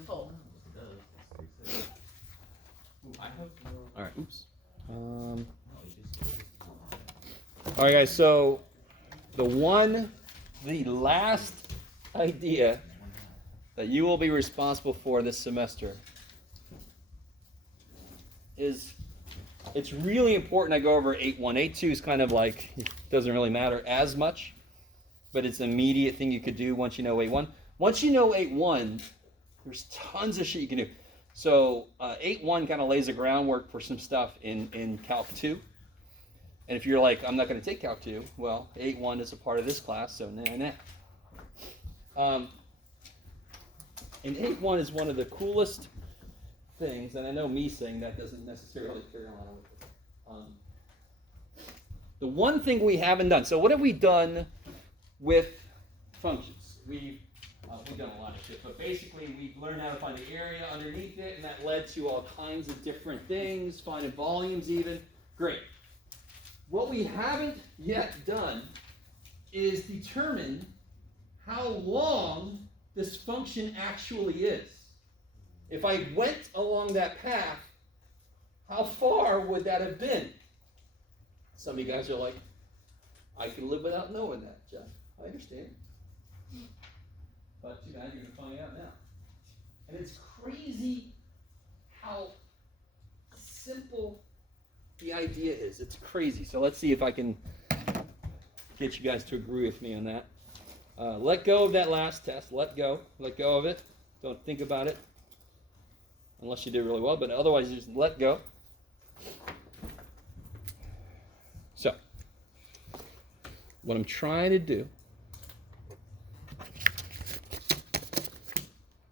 careful. All right, oops. All right, guys, so the last idea that you will be responsible for this semester is, it's really important I go over 8.1. 8.2 is kind of like, it doesn't really matter as much, but it's an immediate thing you could do once you know 8.1. Once you know 8.1, there's tons of shit you can do. So 8.1 kind of lays the groundwork for some stuff in Calc 2. And if you're like, I'm not going to take Calc 2, well, 8.1 is a part of this class, so nah. And 8.1 is one of the coolest things, and I know me saying that doesn't necessarily carry on with it. The one thing we haven't done, so what have we done with functions? We've done a lot of shit, but basically we've learned how to find the area underneath it, and that led to all kinds of different things, finding volumes even. Great. What we haven't yet done is determine how long this function actually is. If I went along that path, how far would that have been? Some of you guys are like, I can live without knowing that, Jeff. I understand. But too bad you're going to find out now. And it's crazy how simple the idea is. It's crazy. So let's see if I can get you guys to agree with me on that. Let go of that last test. Let go. Let go of it. Don't think about it. Unless you did really well. But otherwise, just let go. So, what I'm trying to do.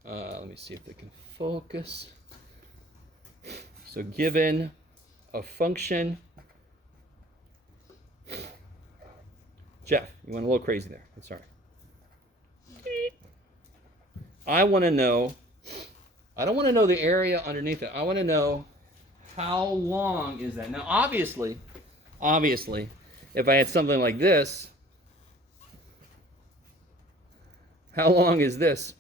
Let me see if they can focus. So given a function. Jeff, you went a little crazy there. I'm sorry. I want to know, I don't want to know the area underneath it. I want to know how long is that. Now, obviously, if I had something like this, how long is this?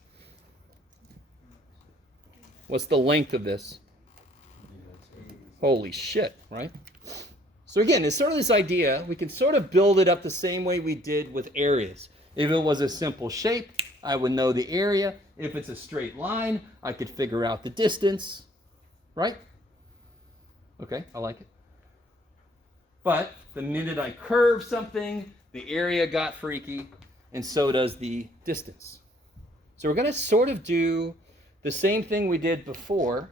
What's the length of this? Holy shit, right? So again, it's sort of this idea, we can sort of build it up the same way we did with areas. If it was a simple shape, I would know the area. If it's a straight line, I could figure out the distance, right? Okay, I like it. But the minute I curve something, the area got freaky, and so does the distance. So we're going to sort of do the same thing we did before.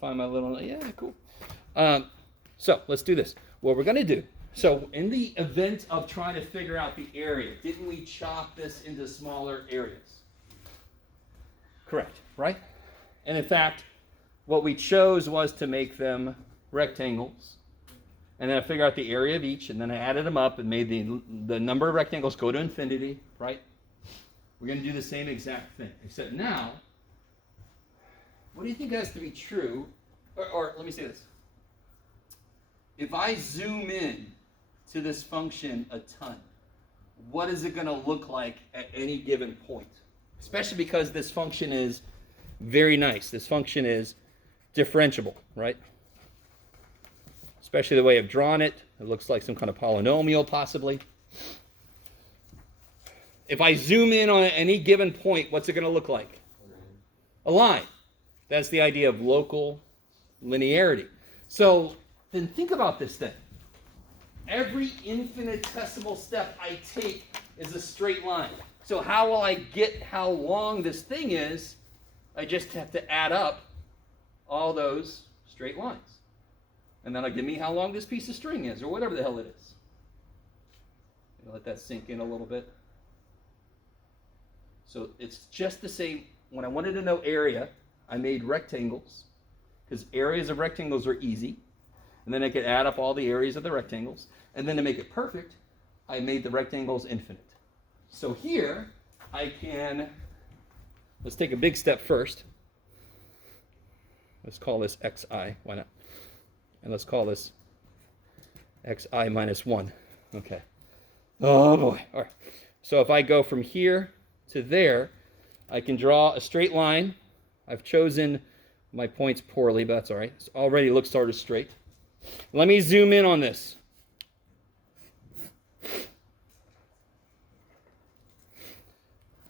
Find my little, yeah, cool. So let's do this. What we're going to do, so in the event of trying to figure out the area, didn't we chop this into smaller areas? Correct, right? And in fact, what we chose was to make them rectangles. And then I figure out the area of each, and then I added them up and made the number of rectangles go to infinity, right? We're going to do the same exact thing, except now, what do you think has to be true? Or let me say this. If I zoom in to this function a ton, what is it going to look like at any given point? Especially because this function is very nice. This function is differentiable, right? Especially the way I've drawn it. It looks like some kind of polynomial, possibly. If I zoom in on any given point, what's it going to look like? A line. That's the idea of local linearity. So then think about this thing. Every infinitesimal step I take is a straight line. So how will I get how long this thing is? I just have to add up all those straight lines. And that'll give me how long this piece of string is, or whatever the hell it is. Let that sink in a little bit. So it's just the same. When I wanted to know area, I made rectangles, because areas of rectangles are easy. And then I could add up all the areas of the rectangles. And then to make it perfect, I made the rectangles infinite. So here, I can, let's take a big step first. Let's call this xi, why not? And let's call this xi minus 1. Okay. Oh boy, all right. So if I go from here to there, I can draw a straight line. I've chosen my points poorly, but that's all right. It already looks sort of straight. Let me zoom in on this.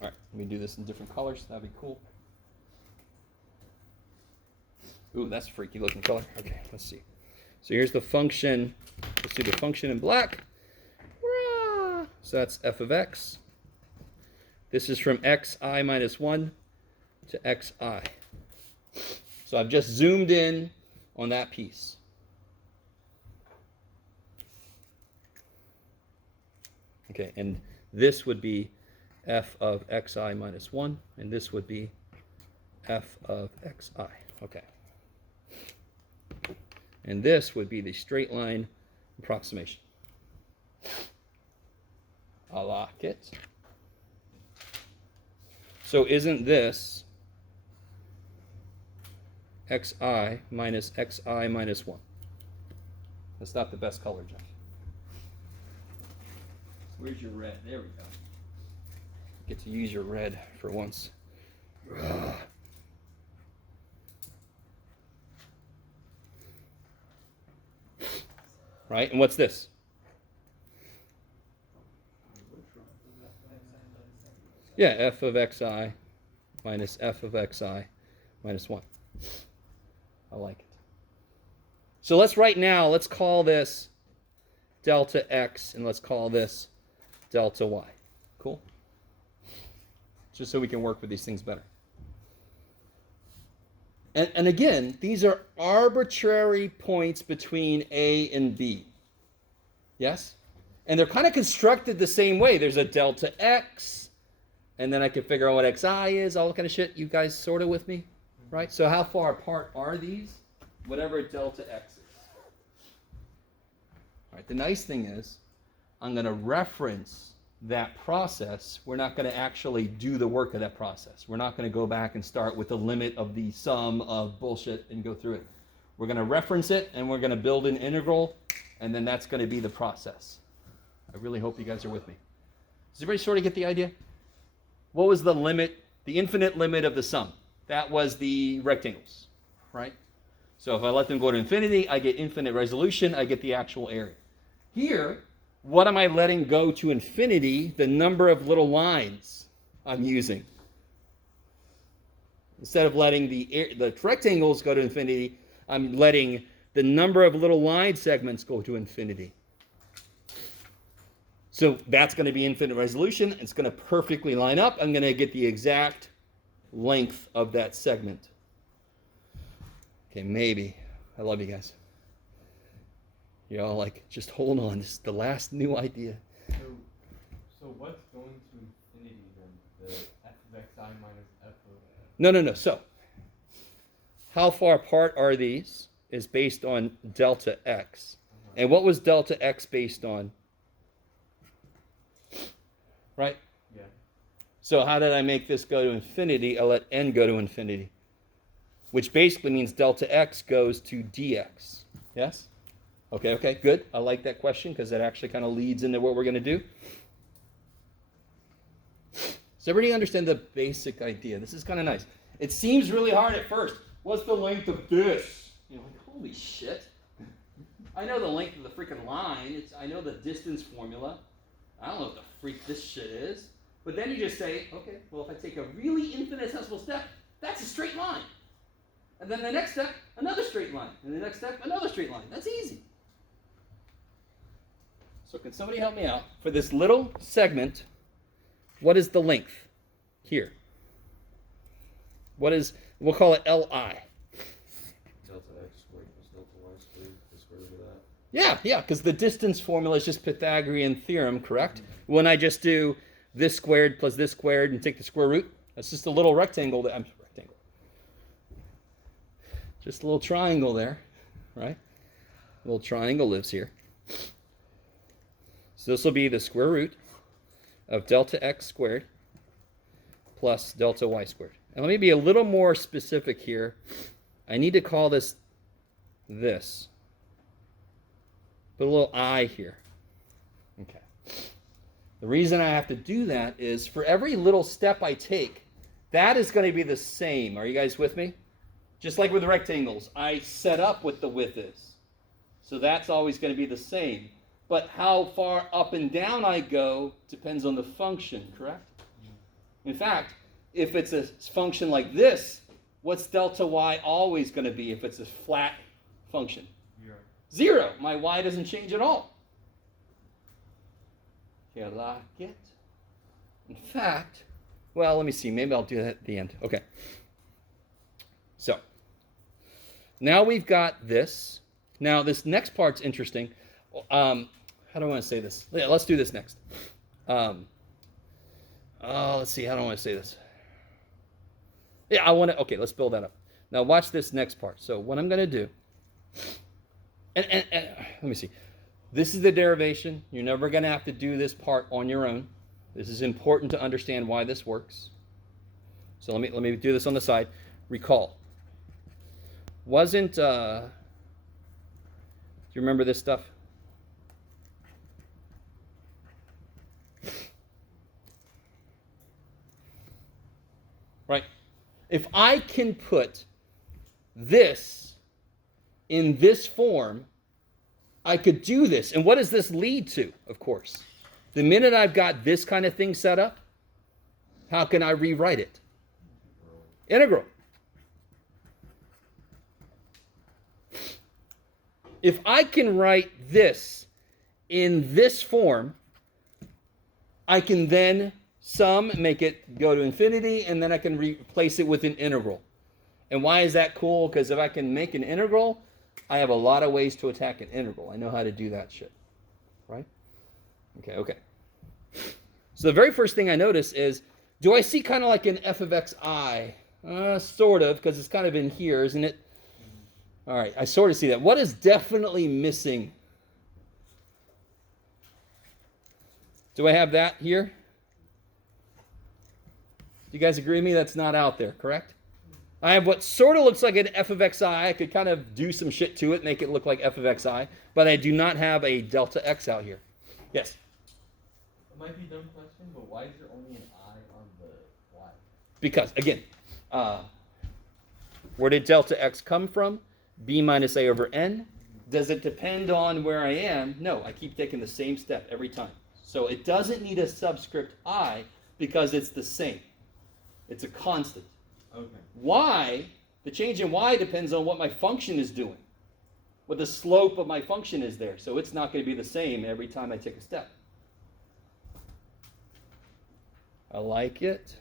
All right, let me do this in different colors. That'd be cool. Ooh, that's a freaky looking color. Okay, let's see. So here's the function. Let's do the function in black. So that's f of x. This is from xi minus 1 to xi. So I've just zoomed in on that piece. Okay, and this would be f of xi minus 1, and this would be f of xi. Okay. And this would be the straight line approximation. I like it. So isn't this xi minus xi minus 1? That's not the best color, Jeff. Where's your red? There we go. Get to use your red for once. Right? And what's this? Yeah, f of xi minus f of xi minus 1. I like it. So let's call this delta x, and let's call this delta y. Cool? Just so we can work with these things better. And again, these are arbitrary points between A and B. Yes? And they're kind of constructed the same way. There's a delta x, and then I can figure out what xi is, all that kind of shit. You guys sort of with me? Right? So how far apart are these? Whatever delta x is. All right, the nice thing is, I'm going to reference that process. We're not going to actually do the work of that process. We're not going to go back and start with the limit of the sum of bullshit and go through it. We're going to reference it, and we're going to build an integral, and then that's going to be the process. I really hope you guys are with me. Does everybody sort of get the idea? What was the limit, the infinite limit of the sum? That was the rectangles, right? So if I let them go to infinity, I get infinite resolution, I get the actual area. Here, what am I letting go to infinity? The number of little lines I'm using. Instead of letting the rectangles go to infinity, I'm letting the number of little line segments go to infinity. So that's going to be infinite resolution. It's going to perfectly line up. I'm going to get the exact length of that segment. Okay, maybe. I love you guys. You're all like, just hold on. This is the last new idea. So what's going to infinity then? The f of xi minus f of... No. So, how far apart are these is based on delta x. And what was delta x based on? Right? Yeah. So how did I make this go to infinity? I let n go to infinity. Which basically means delta x goes to dx. Yes? Okay, good. I like that question because that actually kind of leads into what we're going to do. Does everybody understand the basic idea? This is kind of nice. It seems really hard at first. What's the length of this? You're like, holy shit. I know the length of the freaking line. I know the distance formula. I don't know what the freak this shit is. But then you just say, okay, well, if I take a really infinitesimal step, that's a straight line. And then the next step, another straight line. And the next step, another straight line. That's easy. So can somebody help me out? For this little segment, what is the length here? What is, we'll call it Li. Delta x squared plus delta y squared, the square root of that. Yeah, because the distance formula is just Pythagorean theorem, correct? When I just do this squared plus this squared and take the square root, that's just a little rectangle. Just a little triangle there, right? A little triangle lives here. So this will be the square root of delta x squared plus delta y squared. And let me be a little more specific here. I need to call this. Put a little I here. Okay. The reason I have to do that is for every little step I take, that is going to be the same. Are you guys with me? Just like with rectangles, I set up what the width is. So that's always going to be the same. But how far up and down I go depends on the function, correct? In fact, if it's a function like this, what's delta y always going to be if it's a flat function? 0. My y doesn't change at all. You like it? In fact, well, let me see. Maybe I'll do that at the end. Okay. So, now we've got this. Now, this next part's interesting. How do I want to say this? Yeah, let's do this next. Let's see. How do I want to say this? Yeah, I want to. Okay, let's build that up. Now, watch this next part. So, what I'm going to do, and let me see. This is the derivation. You're never going to have to do this part on your own. This is important to understand why this works. So let me do this on the side. Recall. Wasn't do you remember this stuff? Right? If I can put this in this form, I could do this. And what does this lead to, of course? The minute I've got this kind of thing set up, how can I rewrite it? Integral. If I can write this in this form, I can then sum, make it go to infinity, and then I can replace it with an integral. And why is that cool? Because if I can make an integral, I have a lot of ways to attack an integral. I know how to do that shit, right? Okay. So the very first thing I notice is, do I see kind of like an f of xi? Sort of, because it's kind of in here, isn't it? All right, I sort of see that. What is definitely missing? Do I have that here? Do you guys agree with me? That's not out there, correct? I have what sort of looks like an f of xi. I could kind of do some shit to it, make it look like f of xi, but I do not have a delta x out here. Yes? It might be a dumb question, but why is there only an I on the y? Because, again, where did delta x come from? B minus a over n. Does it depend on where I am? No, I keep taking the same step every time. So it doesn't need a subscript I because it's the same. It's a constant. Okay. Y, the change in y depends on what my function is doing, what the slope of my function is there. So it's not going to be the same every time I take a step. I like it.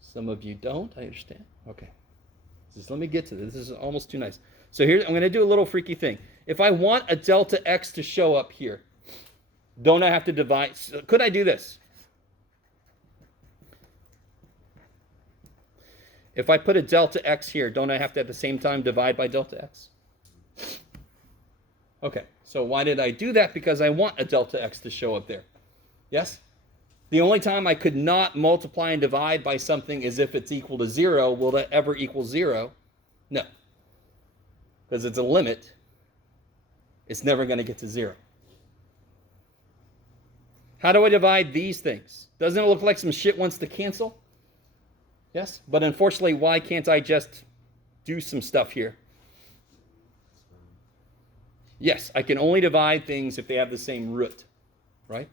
Some of you don't. I understand. Okay. Just let me get to this. This is almost too nice. So here, I'm going to do a little freaky thing. If I want a delta x to show up here, don't I have to divide? Could I do this? If I put a delta x here, don't I have to at the same time divide by delta x? Okay, so why did I do that? Because I want a delta x to show up there. Yes? The only time I could not multiply and divide by something is if it's equal to 0. Will that ever equal 0? No. Because it's a limit. It's never going to get to 0. How do I divide these things? Doesn't it look like some shit wants to cancel? Yes? But unfortunately, why can't I just do some stuff here? Yes, I can only divide things if they have the same root. Right?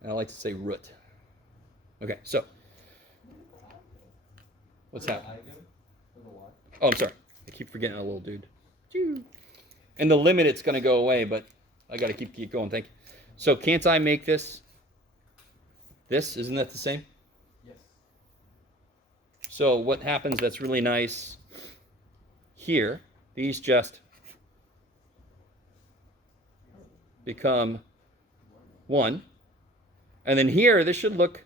And I like to say root. Okay, so. What's happening? Oh, I'm sorry. I keep forgetting a little dude. And the limit, it's going to go away, but I got to keep going. Thank you. So can't I make this? This, isn't that the same? Yes. So what happens that's really nice here, these just become 1. And then here, this should look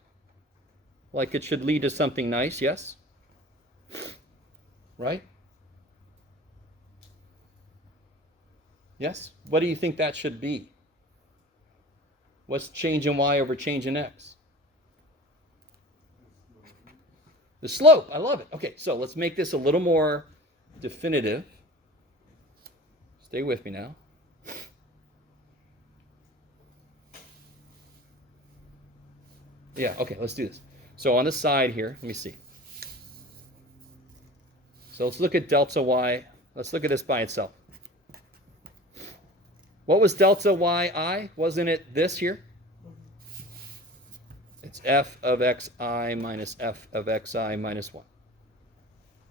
like it should lead to something nice, yes? Right? Yes? What do you think that should be? What's change in y over change in x? The slope. I love it. Okay, so let's make this a little more definitive. Stay with me now. Yeah, okay, let's do this. So on the side here, let me see. So let's look at delta y. Let's look at this by itself. What was delta yi? Wasn't it this here? It's f of xi minus f of xi minus 1.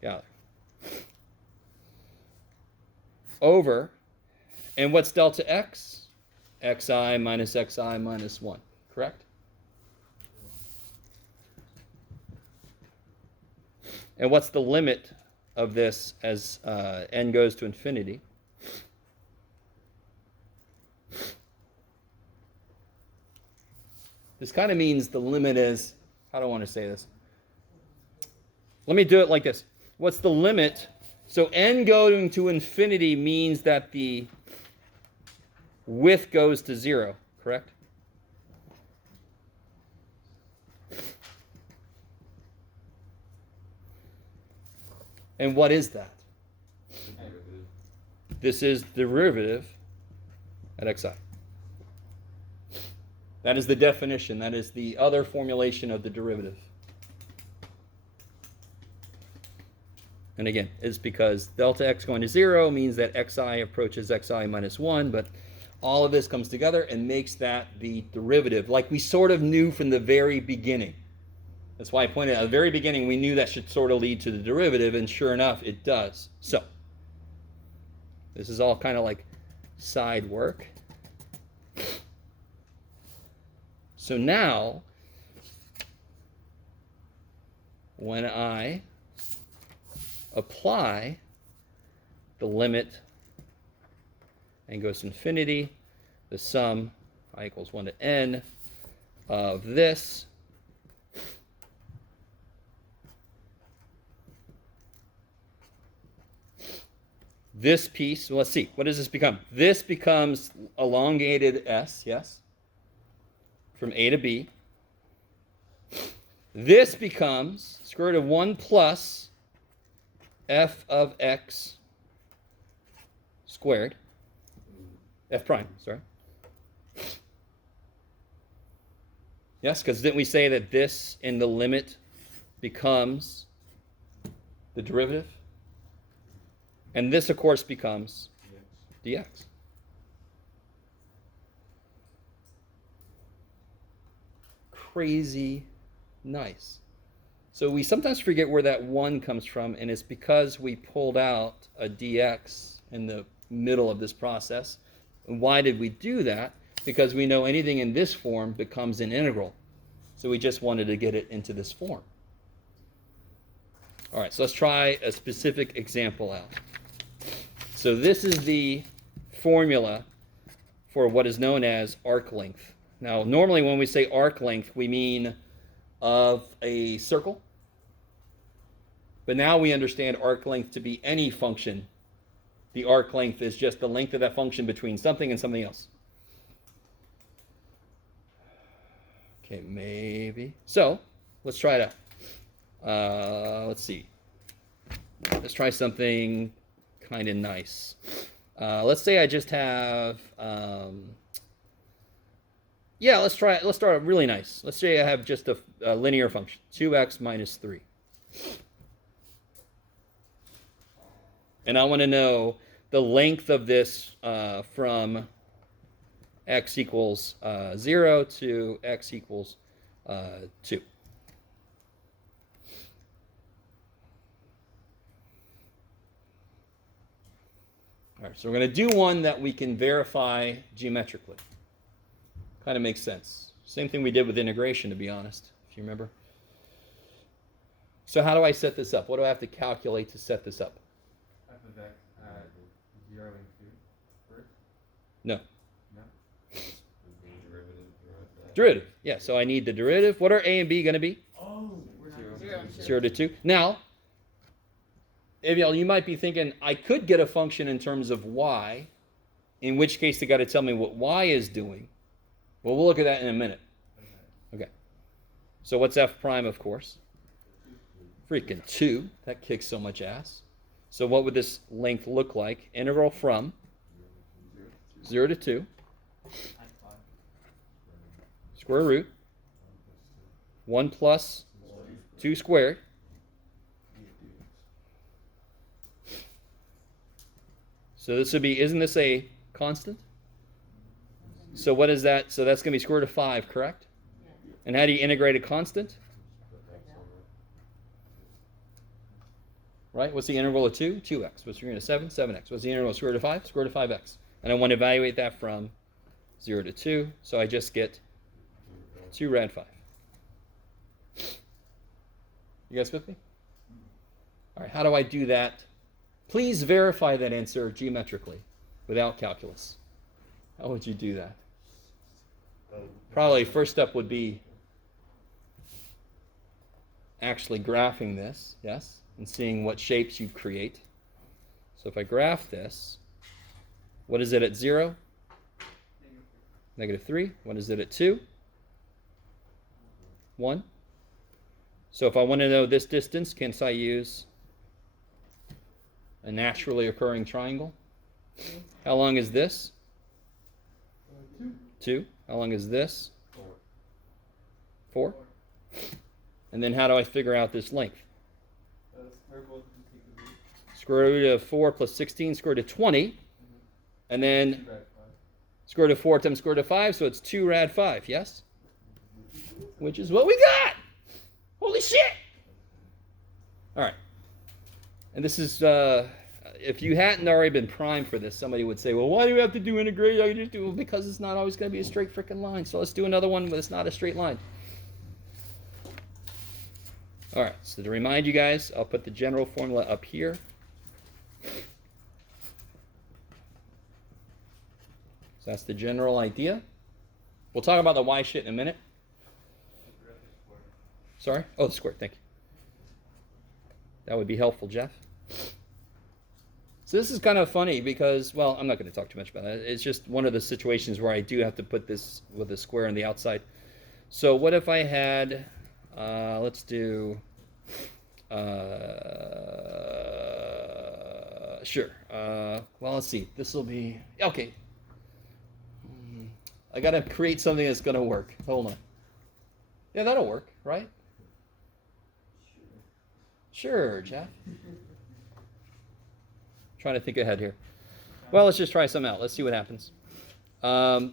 Yeah. Over, and what's delta x? Xi minus xi minus 1, correct? And what's the limit of this as n goes to infinity? This kind of means the limit is, how do I want to say this? Let me do it like this. What's the limit? So n going to infinity means that the width goes to 0, correct? And what is that? This is derivative at xi. That is the definition. That is the other formulation of the derivative. And again, it's because delta x going to 0 means that xi approaches xi minus 1, but all of this comes together and makes that the derivative, like we sort of knew from the very beginning. That's why I pointed out at the very beginning we knew that should sort of lead to the derivative, and sure enough, it does. So, this is all kind of like side work. So now, when I apply the limit and goes to infinity, the sum I equals 1 to n of this piece, well, let's see, what does this become? This becomes elongated s, yes? From a to b. This becomes square root of 1 plus f of x squared. F prime, sorry. Yes, because didn't we say that this in the limit becomes the derivative? And this, of course, becomes dx. Crazy nice. So we sometimes forget where that 1 comes from, and it's because we pulled out a dx in the middle of this process. And why did we do that? Because we know anything in this form becomes an integral. So we just wanted to get it into this form. All right, so let's try a specific example out. So this is the formula for what is known as arc length. Now, normally when we say arc length, we mean of a circle. But now we understand arc length to be any function. The arc length is just the length of that function between something and something else. Okay, maybe. So, let's try it out. Let's see. Let's try something kind of nice. Let's say I just have... yeah, let's try it. Let's start really nice. Let's say I have just a linear function, 2x minus 3. And I want to know the length of this from x equals 0 to x equals 2. All right, so we're going to do one that we can verify geometrically. Kind of makes sense. Same thing we did with integration, to be honest, if you remember. So how do I set this up? What do I have to calculate to set this up? F of x at 0 and 2 first? No. No? Derivative. Yeah, so I need the derivative. What are a and b going to be? Oh, we're not 0 to 2. Now, you might be thinking, I could get a function in terms of y, in which case they got to tell me what y is doing. Well, we'll look at that in a minute. Okay. So what's f prime, of course? Freaking 2. That kicks so much ass. So what would this length look like? Integral from 0 to 2. Square root 1 plus 2 squared. So this would be, isn't this a constant? So what is that? So that's going to be square root of 5, correct? And how do you integrate a constant? Right? What's the integral of 2? 2x. What's the integral of 7? 7x. What's the integral of square root of 5? Square root of 5x. And I want to evaluate that from 0 to 2. So I just get 2 rad 5. You guys with me? All right, how do I do that? Please verify that answer geometrically without calculus. How would you do that? Probably first step would be actually graphing this, yes, and seeing what shapes you create. So if I graph this, what is it at 0? -3. What is it at 2? 1. So if I want to know this distance, can I use a naturally occurring triangle? How long is this? 2. How long is this? 4. And then how do I figure out this length? Square root of 4 plus 16, square root of 20. And then square root of 4 times square root of 5, so it's 2 rad 5, yes? Which is what we got! Holy shit! All right. And this is, if you hadn't already been primed for this, somebody would say, well, why do you have to do integrate? I just do it because it's not always going to be a straight freaking line. So let's do another one where it's not a straight line. All right, so to remind you guys, I'll put the general formula up here. So that's the general idea. We'll talk about the y shit in a minute. Sorry? Oh, the square, thank you. That would be helpful, Jeff. So this is kind of funny because, well, I'm not going to talk too much about it. It's just one of the situations where I do have to put this with a square on the outside. So what if I had, let's do, sure. Well, let's see. This will be, okay. I got to create something that's going to work. Hold on. Yeah, that'll work, right? Sure, Jeff. Trying to think ahead here. Well, let's just try something out. Let's see what happens. All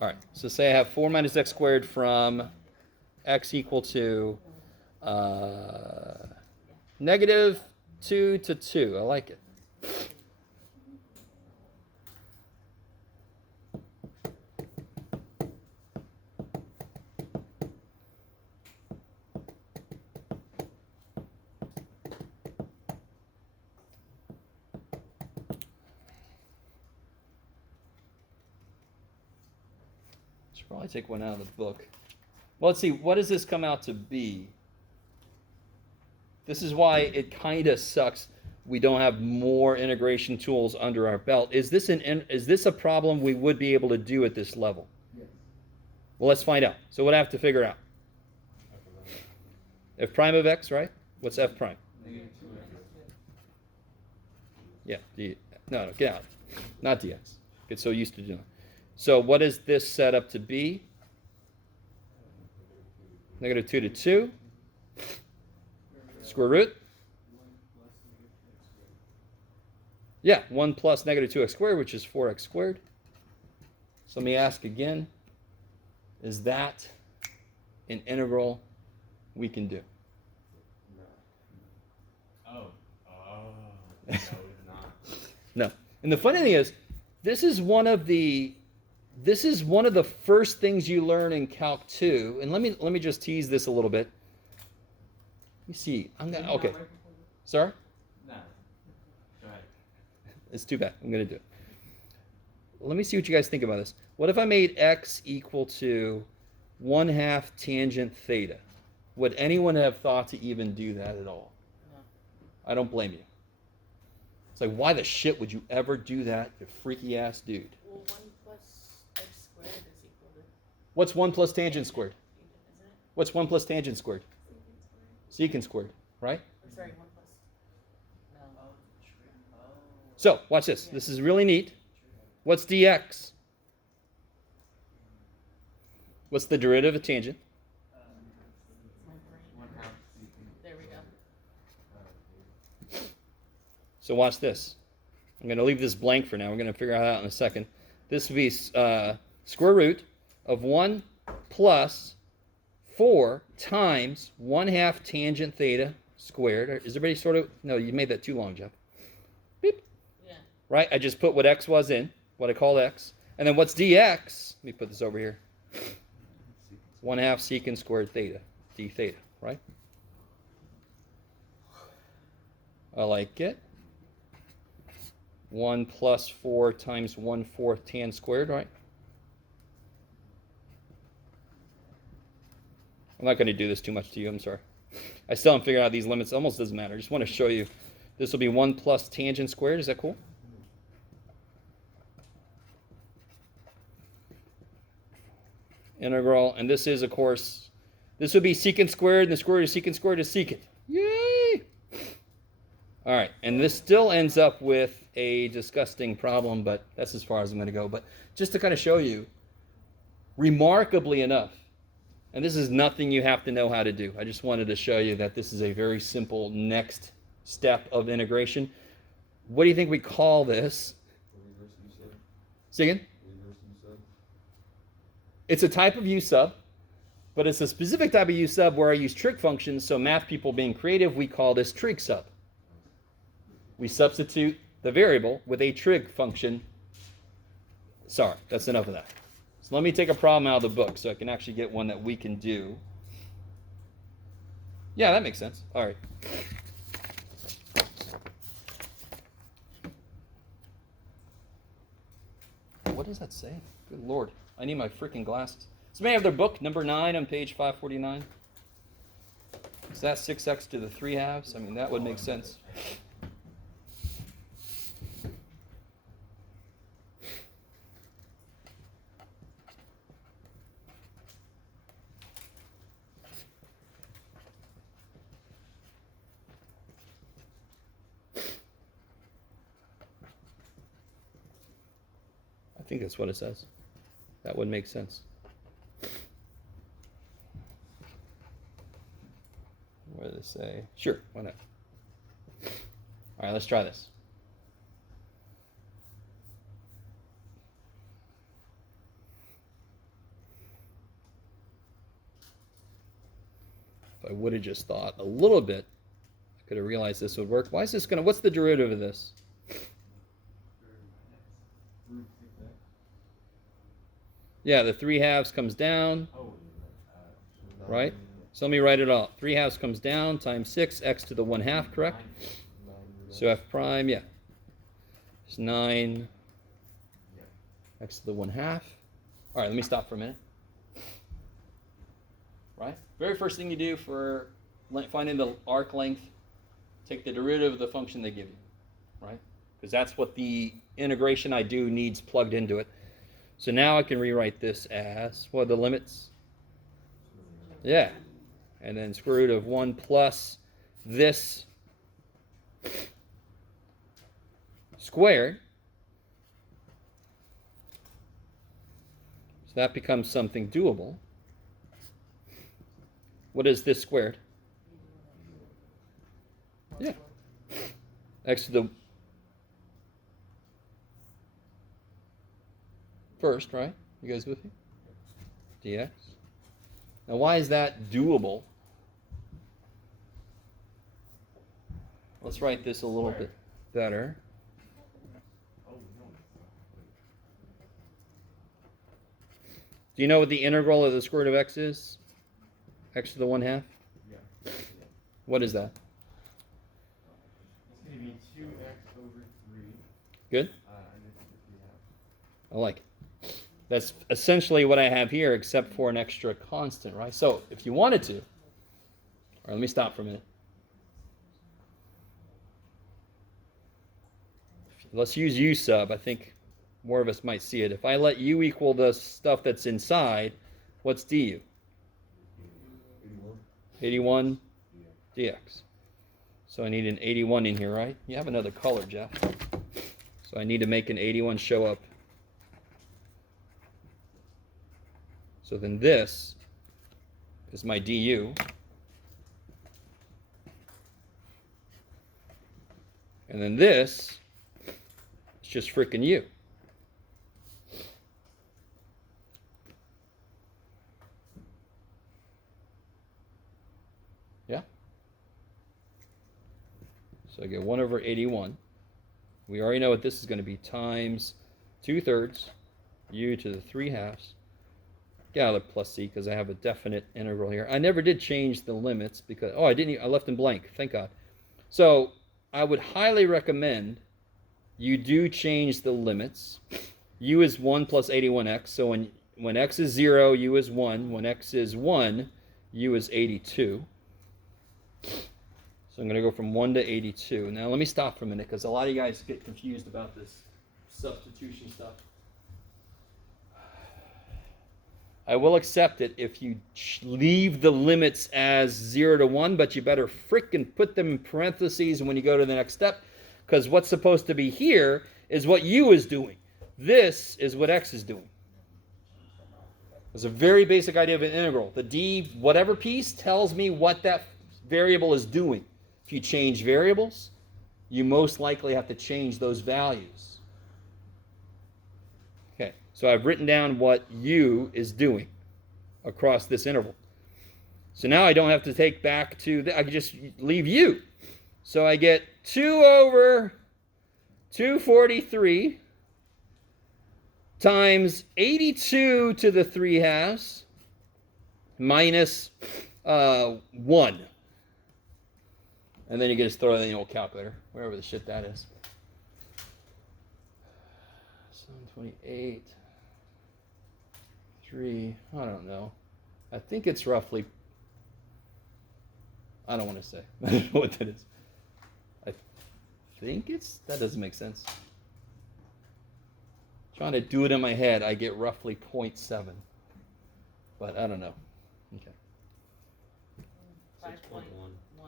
right, so say I have 4 minus x squared from x equal to -2 to 2. I like it. Should probably take one out of the book. Well, let's see. What does this come out to be? This is why it kind of sucks we don't have more integration tools under our belt. Is this a problem we would be able to do at this level? Yes. Well, let's find out. So what do I have to figure out? F prime of x, right? What's f prime? Yeah. No, get out. Not dx. Get so used to doing it. So what is this set up to be? -2 to 2. Square root. Yeah, 1 plus -2x squared, which is 4x squared. So let me ask again, is that an integral we can do? No, it's not. No. And the funny thing is, this is one of the first things you learn in Calc 2. And let me just tease this a little bit. Let me see. Okay. Sorry? No. Go ahead. It's too bad. I'm going to do it. Let me see what you guys think about this. What if I made x equal to 1/2 tangent theta? Would anyone have thought to even do that at all? No. I don't blame you. It's like, why the shit would you ever do that, you freaky ass dude? Well, 1 plus x squared is equal to... What's 1 plus tangent squared? Isn't it? What's 1 plus tangent squared? Secant squared, right? I'm sorry, 1 plus... No. So, watch this. This is really neat. What's dx? What's the derivative of tangent? My brain. 1/2 secant. There we go. So watch this. I'm going to leave this blank for now. We're going to figure it out in a second. This would be square root of 1 plus 4 times 1/2 tangent theta squared. Is everybody sort of... No, you made that too long, Jeff. Beep. Yeah. Right? I just put what x was in, what I called x. And then what's dx? Let me put this over here. 1/2 secant squared theta, d theta, right? I like it. 1 plus 4 times 1/4 tan squared, right? I'm not going to do this too much to you, I'm sorry. I still haven't figured out these limits. It almost doesn't matter. I just want to show you. This will be 1 plus tangent squared. Is that cool? Integral. And this is, of course, this would be secant squared, and the square root of secant squared is secant. Yay! All right, and this still ends up with a disgusting problem, but that's as far as I'm going to go. But just to kind of show you, remarkably enough, and this is nothing you have to know how to do. I just wanted to show you that this is a very simple next step of integration. What do you think we call this? Say again? It's a type of U sub, but it's a specific type of U sub where I use trig functions. So math people being creative, we call this trig sub. We substitute the variable with a trig function. Sorry, that's enough of that. So let me take a problem out of the book so I can actually get one that we can do. Yeah, that makes sense. All right. What does that say? Good Lord. I need my freaking glasses. Somebody have their book, number 9 on page 549? Is that 6x to the 3/2? I mean, that would make sense. I think that's what it says. That would make sense. What did it say? Sure, why not? All right, let's try this. If I would have just thought a little bit, I could have realized this would work. Why is this going to, what's the derivative of this? Yeah, the 3/2 comes down, right? So let me write it all. 3/2 comes down times 6, x to the 1/2, correct? So f prime, yeah. It's 9, x to the 1/2. All right, let me stop for a minute. Right? Very first thing you do for finding the arc length, take the derivative of the function they give you, right? Because that's what the integration I do needs plugged into it. So now I can rewrite this as, what are the limits? Yeah. And then square root of 1 plus this squared. So that becomes something doable. What is this squared? Yeah. X to the first, right? You guys with me? Dx. Now, why is that doable? Let's write this a little bit better. Do you know what the integral of the square root of x is? X to the 1/2? Yeah. What is that? It's going to be 2x over 3. Good? And this is the 3/2. I like it. That's essentially what I have here, except for an extra constant, right? So if you wanted to, or let me stop for a minute. Let's use u sub. I think more of us might see it. If I let u equal the stuff that's inside, what's du? 81 dx. So I need an 81 in here, right? You have another color, Jeff. So I need to make an 81 show up. So then this is my du. And then this is just freaking u. Yeah? So I get 1 over 81. We already know what this is going to be, times 2/3 u to the 3/2. Yeah, I left plus c because I have a definite integral here. I never did change the limits because, oh, I left them blank, thank God. So I would highly recommend you do change the limits. U is 1 plus 81x, so when x is 0, u is 1. When x is 1, u is 82. So I'm going to go from 1 to 82. Now let me stop for a minute because a lot of you guys get confused about this substitution stuff. I will accept it if you leave the limits as 0 to 1, but you better frickin' put them in parentheses when you go to the next step, because what's supposed to be here is what u is doing. This is what x is doing. It's a very basic idea of an integral. The d whatever piece tells me what that variable is doing. If you change variables, you most likely have to change those values. Okay, so I've written down what u is doing across this interval. So now I don't have to take back to, I can just leave u. So I get 2 over 243 times 82 to the 3/2 minus 1. And then you can just throw it in the old calculator, wherever the shit that is. 728, 3, I don't know. I think it's roughly, I don't want to say. I don't know what that is. I think that doesn't make sense. Trying to do it in my head, I get roughly 0.7. But I don't know. Okay. 5.1.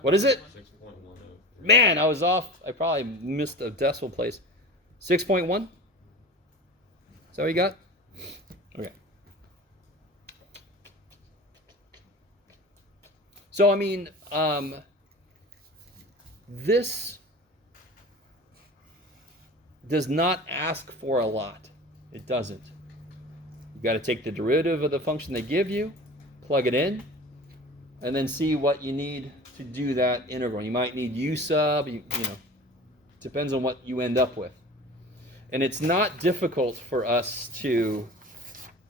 What is it? 6.10. Man, I was off. I probably missed a decimal place. 6.1? Is that what you got? Okay. So, I mean, this does not ask for a lot. It doesn't. You've got to take the derivative of the function they give you, plug it in, and then see what you need to do that integral. You might need u sub, you know, depends on what you end up with. And it's not difficult for us to,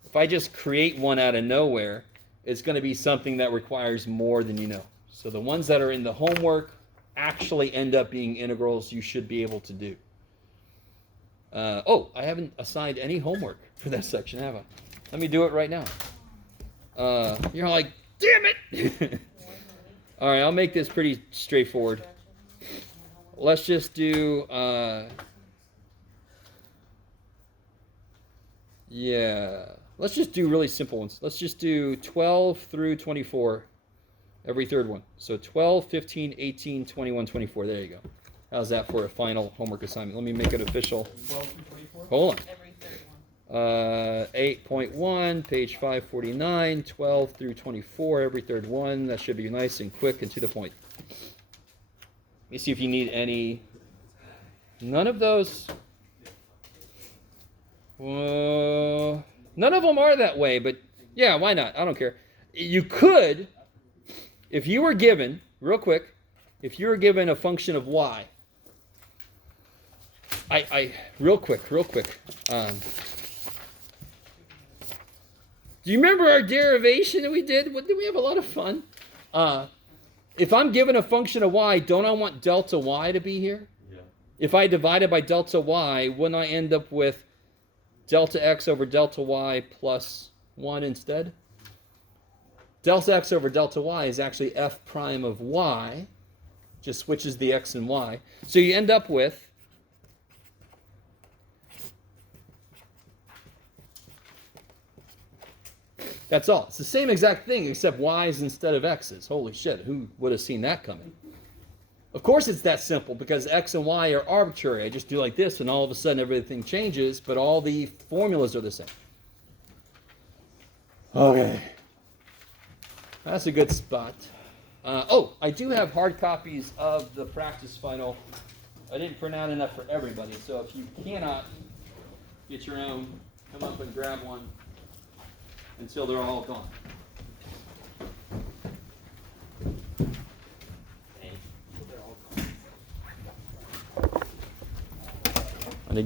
if I just create one out of nowhere, it's going to be something that requires more than you know. So the ones that are in the homework actually end up being integrals you should be able to do. Oh, I haven't assigned any homework for that section, have I? Let me do it right now. You're like, damn it! All right, I'll make this pretty straightforward. Let's just do, let's just do really simple ones. Let's just do 12 through 24, every third one. So 12, 15, 18, 21, 24. There you go. How's that for a final homework assignment? Let me make it official. 12 through 24? Hold on. Every third one. 8.1, page 549, 12 through 24, every third one. That should be nice and quick and to the point. Let me see if you need any. None of those. None of them are that way, but yeah, why not? I don't care. You could, if you were given, real quick, if you were given a function of y, real quick. Do you remember our derivation that we did? Did we have a lot of fun? If I'm given a function of y, don't I want delta y to be here? Yeah. If I divide it by delta y, wouldn't I end up with delta x over delta y plus 1 instead? Delta x over delta y is actually f prime of y. Just switches the x and y. So you end up with that's all. It's the same exact thing except y's instead of x's. Holy shit, who would have seen that coming? Of course it's that simple because x and y are arbitrary. I just do like this and all of a sudden everything changes, but all the formulas are the same. Okay. That's a good spot. Oh, I do have hard copies of the practice final. I didn't print out enough for everybody, so if you cannot get your own, come up and grab one until they're all gone.